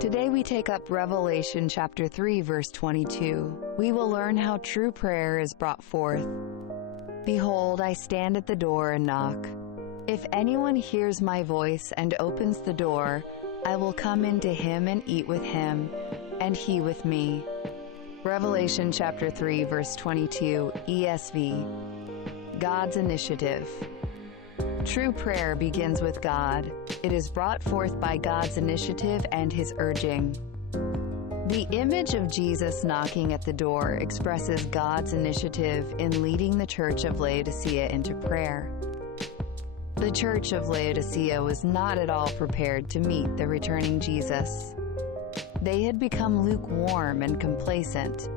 Today we take up Revelation chapter 3, verse 22. We will learn how true prayer is brought forth. Behold, I stand at the door and knock. If anyone hears my voice and opens the door, I will come into him and eat with him, and he with me. Revelation chapter 3, verse 22, ESV. God's initiative. True prayer begins with God. It is brought forth by God's initiative and His urging. The image of Jesus knocking at the door expresses God's initiative in leading the Church of Laodicea into prayer. The Church of Laodicea was not at all prepared to meet the returning Jesus. They had become lukewarm and complacent.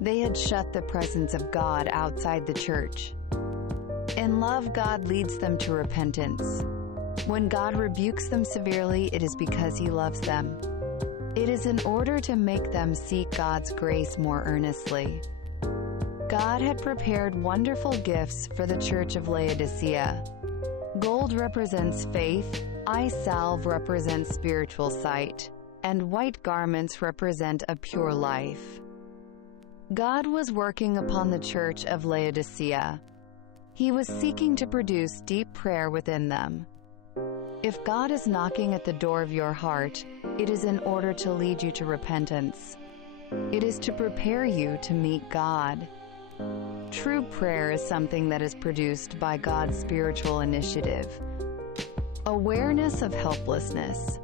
They had shut the presence of God outside the church. In love, God leads them to repentance. When God rebukes them severely, it is because He loves them. It is in order to make them seek God's grace more earnestly. God had prepared wonderful gifts for the Church of Laodicea. Gold represents faith, eye salve represents spiritual sight, and white garments represent a pure life. God was working upon the Church of Laodicea. He was seeking to produce deep prayer within them. If God is knocking at the door of your heart, it is in order to lead you to repentance. It is to prepare you to meet God. True prayer is something that is produced by God's spiritual initiative. Awareness of helplessness.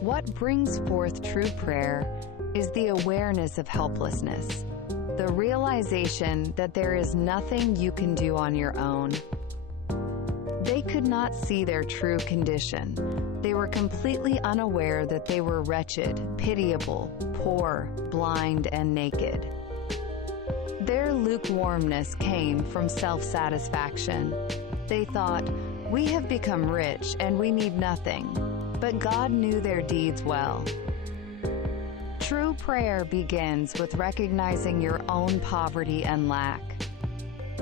What brings forth true prayer is the awareness of helplessness. The realization that there is nothing you can do on your own. They could not see their true condition. They were completely unaware that they were wretched, pitiable, poor, blind, and naked. Their lukewarmness came from self-satisfaction. They thought, "We have become rich and we need nothing." But God knew their deeds well. True prayer begins with recognizing your own poverty and lack.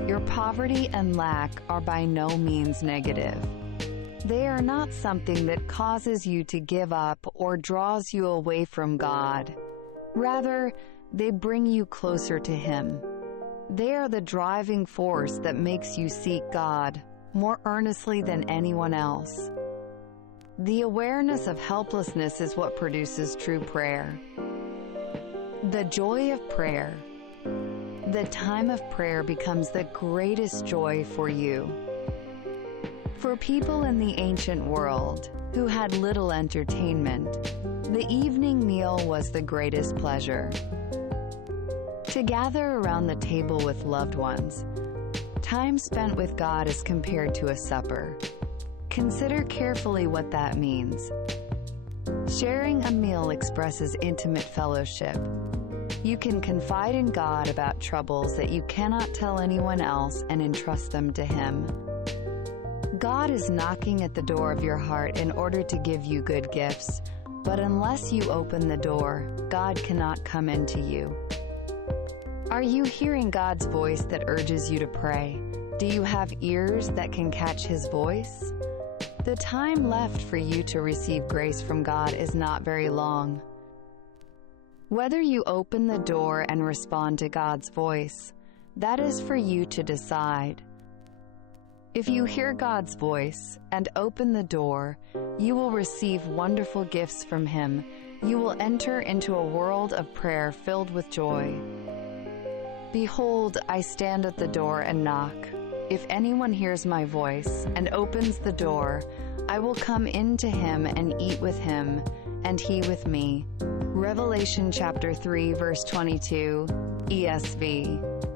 Your poverty and lack are by no means negative. They are not something that causes you to give up or draws you away from God. Rather, they bring you closer to Him. They are the driving force that makes you seek God more earnestly than anyone else. The awareness of helplessness is what produces true prayer. The joy of prayer. The time of prayer becomes the greatest joy for you. For people in the ancient world who had little entertainment, the evening meal was the greatest pleasure. To gather around the table with loved ones, time spent with God is compared to a supper. Consider carefully what that means. Sharing a meal expresses intimate fellowship. You can confide in God about troubles that you cannot tell anyone else and entrust them to Him. God is knocking at the door of your heart in order to give you good gifts, but unless you open the door, God cannot come into you. Are you hearing God's voice that urges you to pray? Do you have ears that can catch His voice? The time left for you to receive grace from God is not very long. Whether you open the door and respond to God's voice, that is for you to decide. If you hear God's voice and open the door, you will receive wonderful gifts from Him. You will enter into a world of prayer filled with joy. Behold, I stand at the door and knock. If anyone hears my voice and opens the door, I will come into him and eat with him, and he with me. Revelation chapter 3, verse 22, ESV.